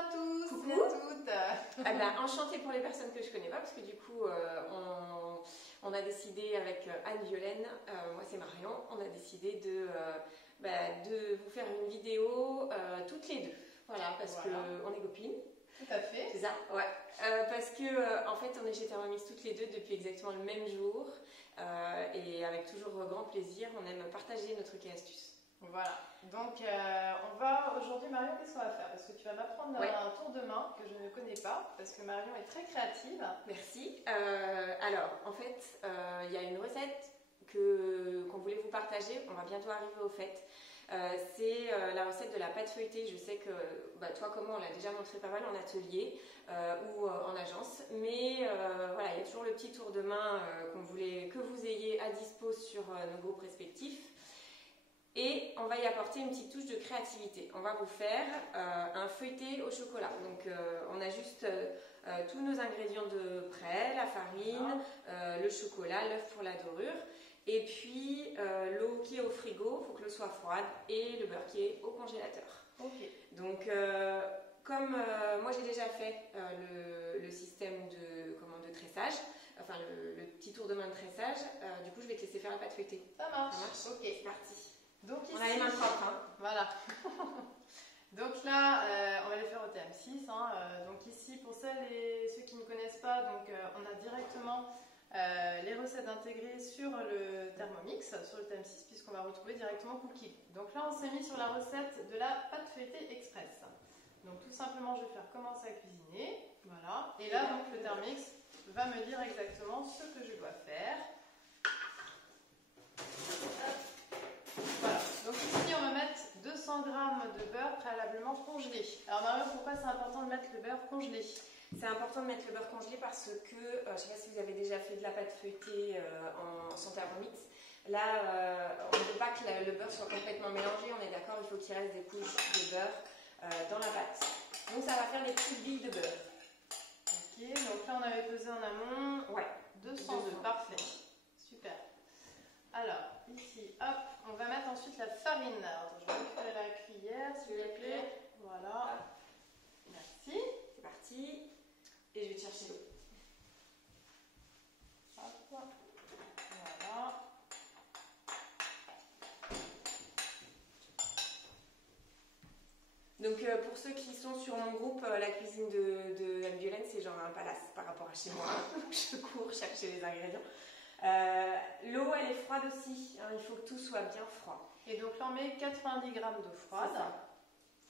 à tous. Coucou. Et à toutes. Ah ben, enchantée pour les personnes que je connais pas, parce que du coup, on a décidé avec Anne-Violaine, moi c'est Marion, on a décidé de vous faire une vidéo toutes les deux. Voilà, parce qu'on est copines. Tout à fait. C'est ça, ouais. Parce que en fait, on est chez Thermomix toutes les deux depuis exactement le même jour, et avec toujours grand plaisir, on aime partager nos trucs et astuces. Voilà, donc on va aujourd'hui, Marion, qu'est-ce qu'on va faire? Parce que tu vas m'apprendre un tour de main que je ne connais pas, parce que Marion est très créative. Merci. Alors, en fait, il y a une recette qu'on voulait vous partager, on va bientôt arriver au fait. C'est la recette de la pâte feuilletée. Je sais que toi comme moi, on l'a déjà montré pas mal en atelier ou en agence, mais voilà, il y a toujours le petit tour de main qu'on voulait que vous ayez à dispo sur nos groupes respectifs. Et on va y apporter une petite touche de créativité. On va vous faire un feuilleté au chocolat. Donc on a juste tous nos ingrédients de prêt, la farine, le chocolat, l'œuf pour la dorure, et puis l'eau qui est au frigo, il faut que l'eau soit froide, et le beurre qui est au congélateur. Ok. Donc comme moi j'ai déjà fait le système de tressage, enfin le petit tour de main de tressage, du coup je vais te laisser faire la pâte feuilletée. Ça marche. Ok, c'est parti. Donc ici, on a les mains propres, hein. Voilà. Donc là, on va les faire au TM6. Donc ici, pour celles et ceux qui ne connaissent pas, donc on a directement les recettes intégrées sur le Thermomix, sur le TM6, puisqu'on va retrouver directement Cooking. Donc là, on s'est mis sur la recette de la pâte feuilletée express. Donc tout simplement, je vais faire commencer à cuisiner. Voilà. Et là, donc le Thermomix va me dire exactement ce que je dois faire. Voilà, donc ici on va mettre 200 g de beurre préalablement congelé. Alors Marion, pourquoi c'est important de mettre le beurre congelé? C'est important de mettre le beurre congelé parce que, je ne sais pas si vous avez déjà fait de la pâte feuilletée sans Thermomix, là on ne veut pas que le beurre soit complètement mélangé, on est d'accord, il faut qu'il reste des couches de beurre dans la pâte. Donc ça va faire des petites billes de beurre. Ok, donc là on avait pesé en amont, ouais, 200 œufs, parfait, super. Alors, ici, hop, on va mettre ensuite la farine. Alors, je vais récupérer la cuillère, s'il vous plaît. Voilà. Merci. C'est parti. Et je vais te chercher l'eau. Hop. Voilà. Donc, pour ceux qui sont sur mon groupe, la cuisine de Anne-Violaine, c'est genre un palace par rapport à chez moi. Je cours chercher les ingrédients. L'eau elle est froide aussi, hein, il faut que tout soit bien froid. Et donc là on met 90 g d'eau froide.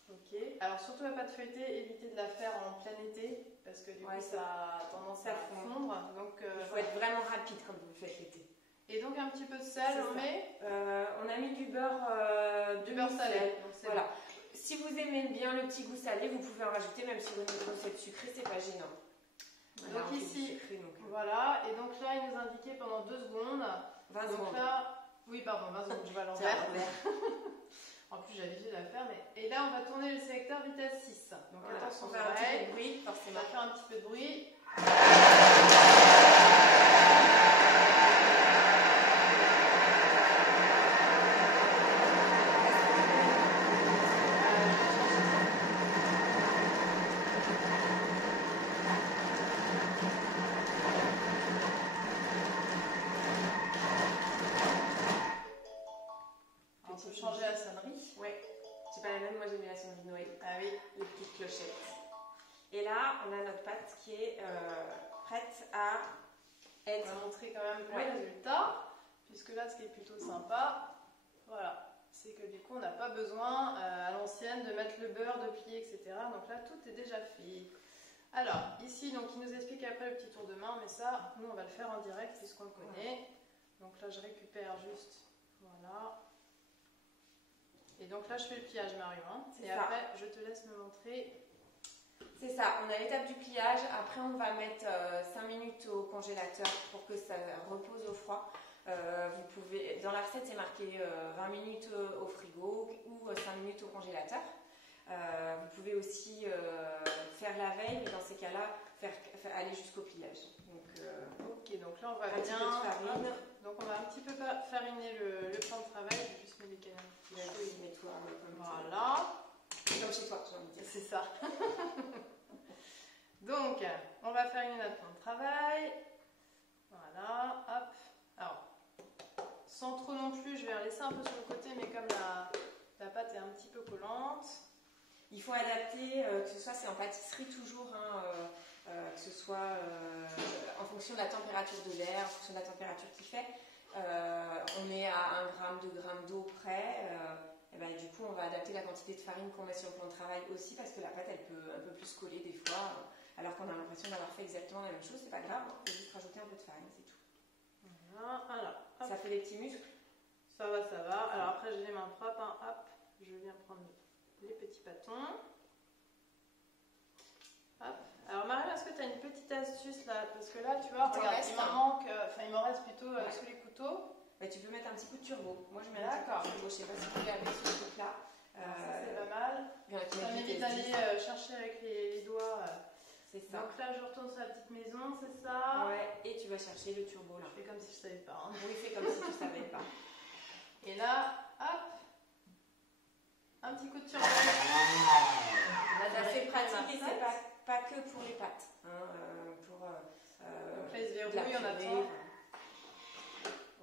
Ok. Alors surtout la pâte feuilletée, évitez de la faire en plein été parce que du coup ça a tendance à fondre. Donc il faut être vraiment rapide quand vous le faites l'été. Et donc un petit peu de sel, on met. On a mis du beurre salé. Voilà. Si vous aimez bien le petit goût salé, vous pouvez en rajouter même si vous avez une recette sucrée, c'est pas gênant. Voilà, donc ici, voilà, et donc là il nous indiquait pendant 2 secondes. 20 donc secondes. Là, oui pardon, 20 secondes, je vais à l'envers. En plus j'ai l'habitude de la faire, mais... Et là on va tourner le sélecteur vitesse 6. Donc voilà, attention, on va faire un petit peu de bruit, forcément. On va faire un petit peu de bruit. Changer la sonnerie. Ouais, c'est pas la même, moi j'ai mis la sonnerie de Noël. Ah oui, les petites clochettes. Et là, on a notre pâte qui est prête à être. On va montrer quand même le résultat, puisque là, ce qui est plutôt sympa, voilà, c'est que du coup, on n'a pas besoin à l'ancienne de mettre le beurre, de plier, etc. Donc là, tout est déjà fait. Alors, ici, donc, il nous explique après le petit tour de main, mais ça, nous, on va le faire en direct puisqu'on le connaît. Donc là, je récupère juste, voilà. Et donc là, je fais le pliage, Marion. Et après, je te laisse me montrer. C'est ça, on a l'étape du pliage. Après, on va mettre 5 minutes au congélateur pour que ça repose au froid. Vous pouvez, dans la recette, c'est marqué 20 minutes au frigo ou 5 minutes au congélateur. Vous pouvez aussi faire la veille, mais dans ces cas-là, faire aller jusqu'au pliage. Donc, ok, donc là, on va bien. Donc, on va un petit peu fariner le plan de travail. Je vais juste mettre les canons. Mets-toi voilà. Comme chez toi, j'ai envie de dire. C'est ça. Donc, on va faire une note plan de travail. Voilà, hop. Alors, sans trop non plus, je vais la laisser un peu sur le côté, mais comme la pâte est un petit peu collante. Il faut adapter, que ce soit, c'est en pâtisserie toujours, hein, que ce soit en fonction de la température de l'air, en fonction de la température qu'il fait. On est à 1 gramme, 2 grammes d'eau près. Et ben, du coup, on va adapter la quantité de farine qu'on met sur le plan de travail aussi, parce que la pâte, elle peut un peu plus coller des fois, alors qu'on a l'impression d'avoir fait exactement la même chose. C'est pas grave, il faut juste rajouter un peu de farine, c'est tout. Voilà, alors, hop. Ça fait des petits muscles. Ça va, ça va. Alors après, j'ai les mains propres, hein. Hop, je viens prendre les petits bâtons. Hop. Alors Marion, est-ce que tu as une petite astuce là? Parce que là, tu vois, regarde, il m'en manque, enfin il m'en reste plutôt sous les couteaux. Bah, tu peux mettre un petit coup de turbo. Moi, je mets un petit coup de turbo. Je sais pas si vous l'avez sur ce truc-là. Ça, c'est pas mal. Ça m'évite d'aller chercher avec les doigts. C'est ça. Donc là, je retourne sur la petite maison, c'est ça? Ouais, et tu vas chercher le turbo là. Je fais comme si je savais pas. Hein. Oui, fais comme si tu savais pas. Et là, hop, un petit coup de turbo. C'est pratique et c'est pas que pour les pâtes. Hein, donc là, il se verrouille, on attend.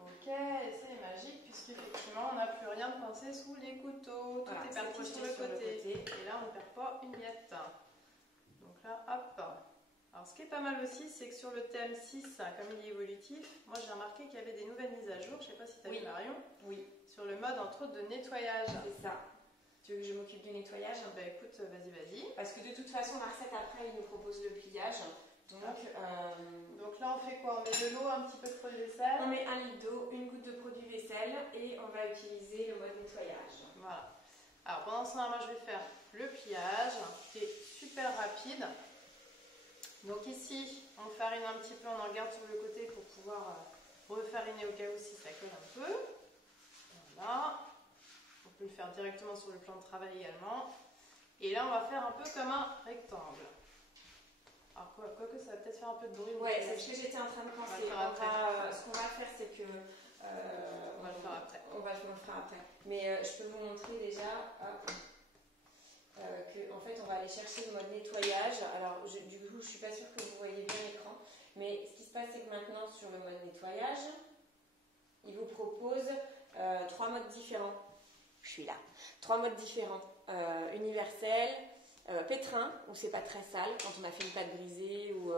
Ok, c'est magique puisqu'effectivement, on n'a plus rien de pensé sous les couteaux. Tout est parti sur le côté. Et là, on ne perd pas une miette. Donc là, hop. Alors, ce qui est pas mal aussi, c'est que sur le thème 6, comme il est évolutif, moi j'ai remarqué qu'il y avait des nouvelles mises à jour. Je ne sais pas si tu as vu, Marion. Oui. Sur le mode, entre autres, de nettoyage. C'est ça. Tu veux que je m'occupe du nettoyage? Bah écoute, vas-y. Parce que de toute façon, la recette après, il nous propose le pliage. Donc là, on fait quoi? On met de l'eau, un petit peu de produit vaisselle. On met 1 litre d'eau, une goutte de produit vaisselle et on va utiliser le mode nettoyage. Voilà. Alors pendant ce temps, moi je vais faire le pliage qui est super rapide. Donc ici, on farine un petit peu, on en garde sur le côté pour pouvoir refariner au cas où si ça colle un peu. Voilà. On peut le faire directement sur le plan de travail également. Et là, on va faire un peu comme un rectangle. Alors, quoique ça va peut-être faire un peu de bruit. Ouais, c'est ce que j'étais en train de penser. Ce qu'on va faire, c'est que... on va le faire après. On va le faire après. Mais je peux vous montrer déjà qu'en fait, on va aller chercher le mode nettoyage. Alors, du coup, je ne suis pas sûre que vous voyez bien l'écran. Mais ce qui se passe, c'est que maintenant, sur le mode nettoyage, il vous propose 3 modes différents. Je suis là. 3 modes différents. Universel, pétrin, où c'est pas très sale, quand on a fait une pâte brisée ou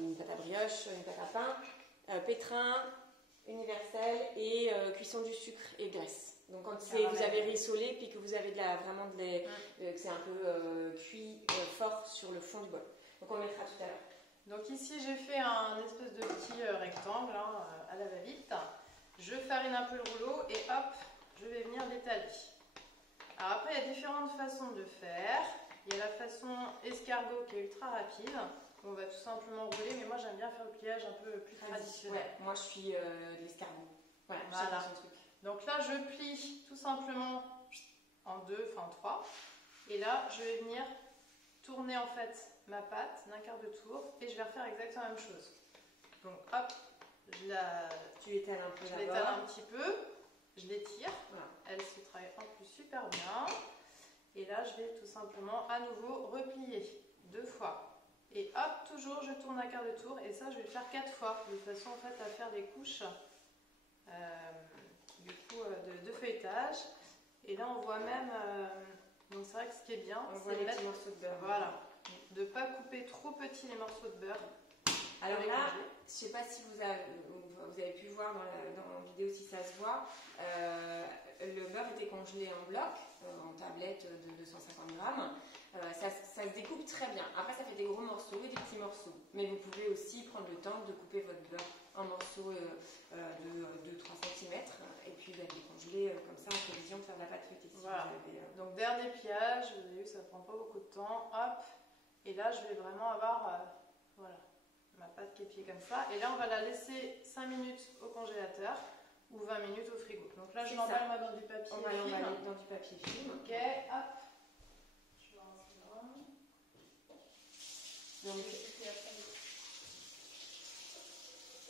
une pâte à brioche, une pâte à pain. Pétrin, universel et cuisson du sucre et graisse. Donc quand vous avez rissolé puis que vous avez que c'est un peu cuit fort sur le fond du bol. Donc on mettra tout à l'heure. Donc ici j'ai fait un espèce de petit rectangle hein, à la va-vite. Je farine un peu le rouleau et hop, je vais venir l'étaler. Alors après il y a différentes façons de faire. Il y a la façon escargot qui est ultra rapide. On va tout simplement rouler, mais moi j'aime bien faire le pliage un peu plus traditionnel. Ouais, moi je suis de l'escargot. Voilà. Son truc. Donc là je plie tout simplement en 2, enfin en 3. Et là je vais venir tourner en fait ma pâte d'un quart de tour et je vais refaire exactement la même chose. Donc hop, tu l'étales un peu. Je l'étale un petit peu, je l'étire. Voilà. Elle se travaille en plus super bien. Et là je vais tout simplement à nouveau replier 2 fois. Et hop, toujours je tourne un quart de tour et ça je vais le faire 4 fois de façon en fait à faire des couches de feuilletage. Et là on voit même, donc c'est vrai que ce qui est bien, c'est les petits morceaux de beurre. Voilà, de ne pas couper trop petits les morceaux de beurre. Alors là, je ne sais pas si vous avez pu voir dans la vidéo si ça se voit, le beurre était congelé en bloc, en tablette de 250 grammes. Ça se découpe très bien. Après, ça fait des gros morceaux et des petits morceaux. Mais vous pouvez aussi prendre le temps de couper votre beurre en morceaux de 2-3 cm et puis de les congeler comme ça en prévision de faire de la pâte feuilletée. Voilà. Donc, dernier pliage, vous avez vu, ça ne prend pas beaucoup de temps. Hop. Et là, je vais vraiment avoir voilà, ma pâte qui est pliée comme ça. Et là, on va la laisser 5 minutes au congélateur ou 20 minutes au frigo. Donc là, je l'emballe moi dans du papier film. On va l'emballer dans du papier film. Ok, hop. Donc,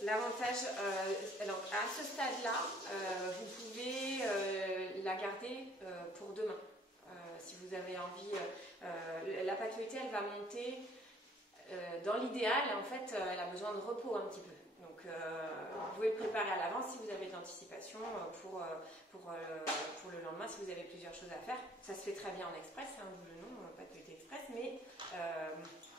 l'avantage, alors à ce stade-là, vous pouvez la garder pour demain. Si vous avez envie, la pâte feuilletée, elle va monter dans l'idéal, en fait, elle a besoin de repos un petit peu. Donc, vous pouvez le préparer à l'avance si vous avez de l'anticipation pour le lendemain, si vous avez plusieurs choses à faire. Ça se fait très bien en express, hein, d'où le nom, pâte feuilletée express, mais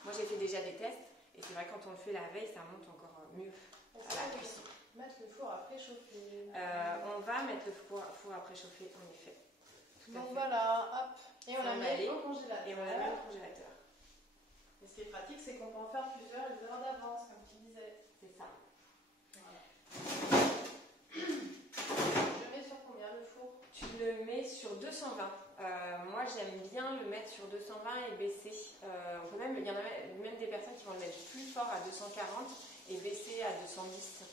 moi j'ai fait déjà des tests, et c'est vrai que quand on le fait la veille, ça monte encore mieux à la cuisson. Mettre le four à préchauffer. On va mettre le four à préchauffer, en effet. Donc voilà, hop, et on la met au congélateur. Et on la met au congélateur. Et ce qui est pratique, c'est qu'on peut en faire plusieurs les heures d'avance, comme tu disais. C'est ça. Voilà. Je le mets sur combien le four? Tu le mets sur 220. Moi, j'aime bien le mettre sur 220 et baisser. On peut même, il y en a même des personnes qui vont le mettre plus fort à 240 et baisser à 210.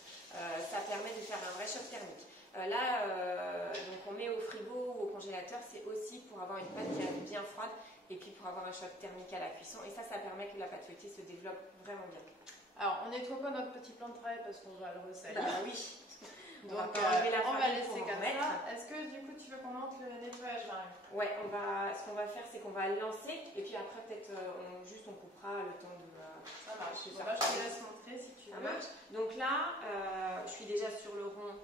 Ça permet de faire un vrai choc thermique. Donc on met au frigo ou au congélateur, c'est aussi pour avoir une pâte qui est bien froide et puis pour avoir un choc thermique à la cuisson. Et ça permet que la pâte feuilletée se développe vraiment bien. Alors, on nettoie pas notre petit plan de travail parce qu'on va le ressaler. Bah oui. Donc, on va laisser comme ça. Est-ce que du coup, tu veux qu'on monte le nettoyage, Marie? Ouais, ce qu'on va faire, c'est qu'on va le lancer et puis après, peut-être, on coupera le temps de. Ça marche. Bon, là, je te laisse montrer si tu veux. Ça marche. Donc là, je suis déjà sur le rond,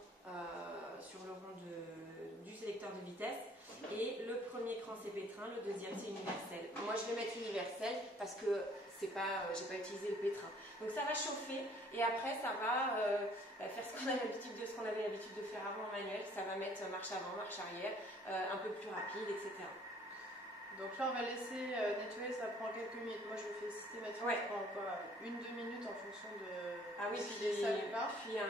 du sélecteur de vitesse. Et le premier cran, c'est pétrin, le deuxième, c'est universel. Moi, je vais mettre universel parce que j'ai pas utilisé le pétrin. Donc ça va chauffer et après ça va faire ce qu'on avait l'habitude de faire avant en manuel. Ça va mettre marche avant, marche arrière, un peu plus rapide, etc. Donc là on va laisser nettoyer, ça prend quelques minutes. Moi je le fais systématiquement, ça prend encore 1-2 minutes en fonction de s'il est sale ou pas. Puis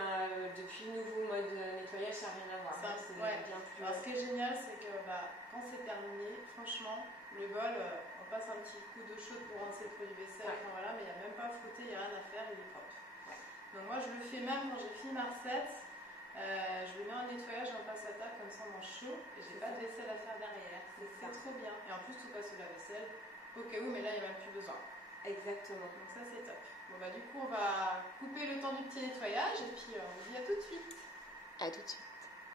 depuis le nouveau mode nettoyage, ça n'a rien à voir. Ça, c'est ouais. bien plus. Alors ce qui est génial, c'est que quand c'est terminé, franchement, le bol, on passe un petit coup d'eau chaude pour rincer le produit vaisselle, enfin, voilà, mais il n'y a même pas à frotter, il n'y a rien à faire, il est propre. Ouais. Donc moi je le fais même quand j'ai fini ma recette, je le mets en nettoyage en passe à table, comme ça on mange chaud, et j'ai pas de vaisselle à faire derrière. C'est trop bien. Et en plus tout passe sous la vaisselle, au cas où, mais là il n'y a même plus besoin. Exactement. Donc ça c'est top. Bon du coup on va couper le temps du petit nettoyage, et puis on vous dit à tout de suite. À tout de suite.